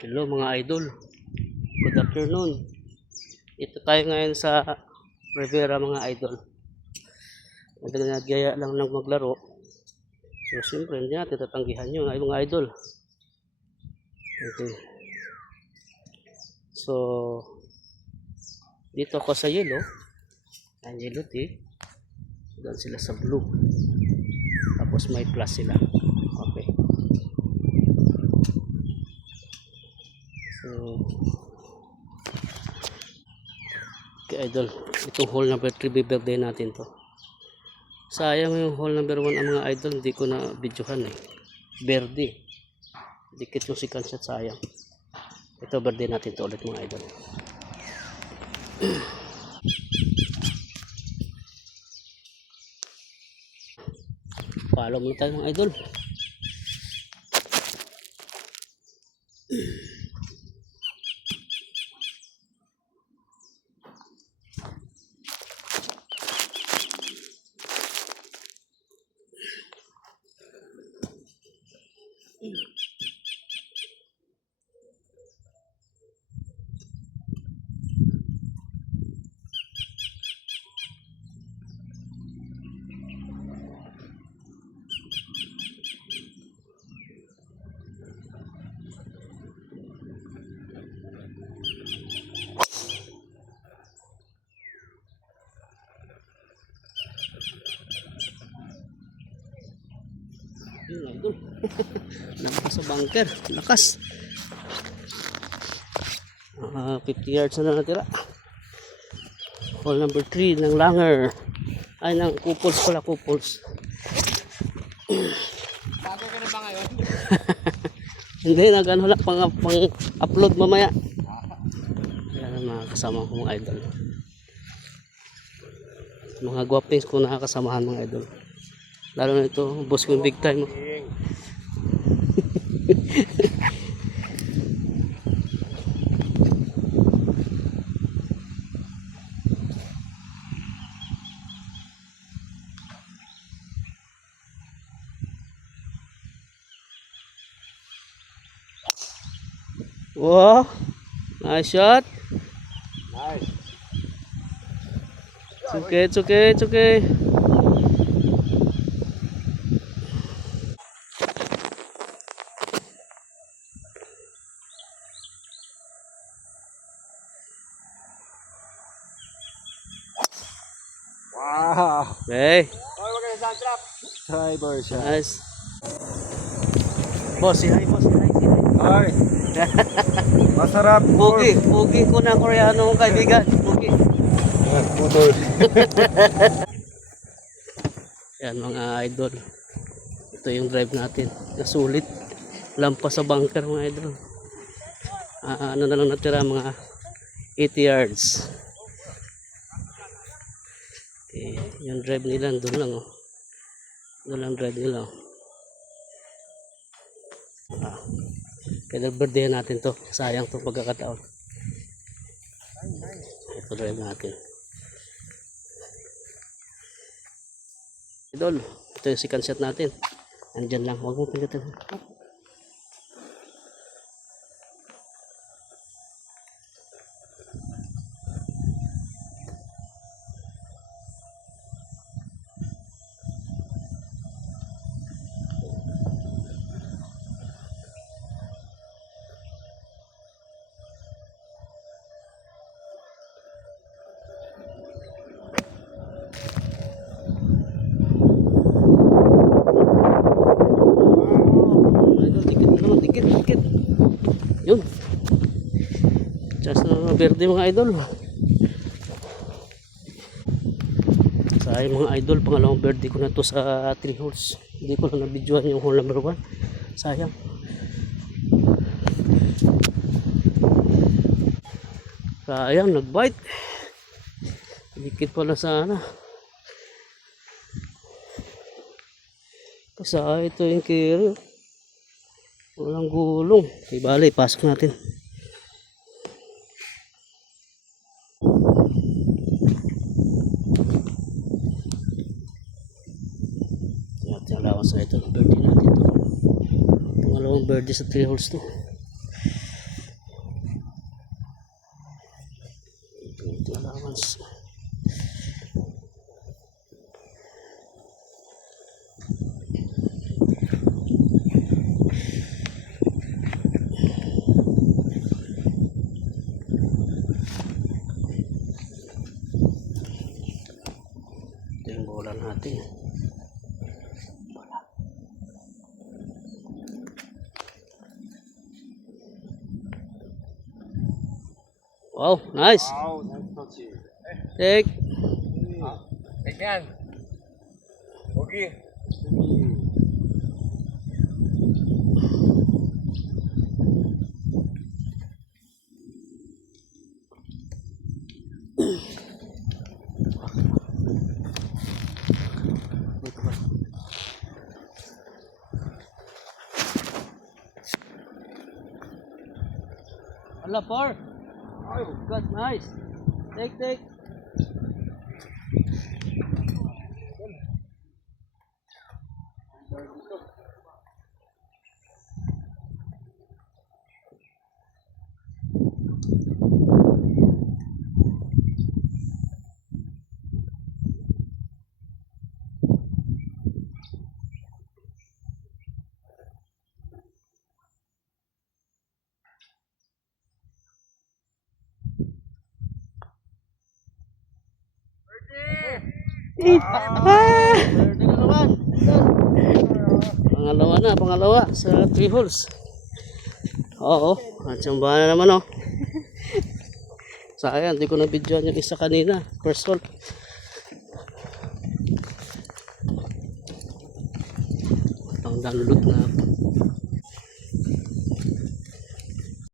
Hello mga idol, good afternoon. Ito tayo ngayon sa Rivera mga idol. Nagyaya lang ng maglaro. So siyempre hindi natin tatanggihan yun ay mga idol. Okay. So dito ako sa yellow. Ang yellow tea. Doon sila sa blue. Tapos may plus sila. Okay. So okay idol, itong hole number 3 birthday natin to. Sayang yung hole number 1 ang mga idol, hindi ko na videohan eh. Verde. Dikit yung second shot, sayang. Ito birthday natin to ulit mga idol. Follow mo tayo mga idol. Yun idol. Lakas sa bunker, lakas. 50 yards na natira. Hole number 3 ng langer. Ay, ng couples pala, couples. Bago ka na ba ngayon? Hindi, nag-ano lang pang-upload mamaya. Yan ang mga kasama ko mga idol. Mga guwapings ko nakakasamahan mga idol. Lalo na ito, boss ko yung big time. Wow, nice shot. Nice. It's okay, it's okay, it's okay. Wow. Okay, Hoy, wag ka na sa trap. Driver siya. nice. Boss, si hi, boss, si hi, si hi. Hoy. Masarap. Pugi, pugi ko na Koreano kong kaibigan. Pugi. Putol. Yan mga idol. Ito yung drive natin. Nasulit. Lampas sa bunker mga idol. Ano na lang natira mga 80 yards. Okay, yung drive nila doon lang oh. Doon lang drive nila oh. Kaya birthday natin to. Sayang to pagkakataon. Ito drive natin. Idol, ito yung second shot natin. Andyan lang, huwag mo pindutin. Idol, dikit na naman, dikit, dikit. Yun. Chance na verde mga idol. Sayang mga idol, pangalawang verde ko na to sa 3 holes. Hindi ko na nabidyohan yung hole number 1. Sayang. Sayang, nagbite. Dikit pala sana. Kasi ito yung carry. Walang gulong. Okay, bali, pasok natin. Natin allowance sa ito. Birthday natin to. Pangalawang birthday sa 3 holes to. Once. Ito yung bola natin. Wow, nice. Wow, nice touch. Take. Again. Okay. Dito ba? Ala, par. Oh, God, nice. Take. Pwede na naman. Pangalawa sa 3 holes. Oo, at sambahan na naman oh. Sayang, hindi ko na videoan yung isa kanina. First hole. Ang download na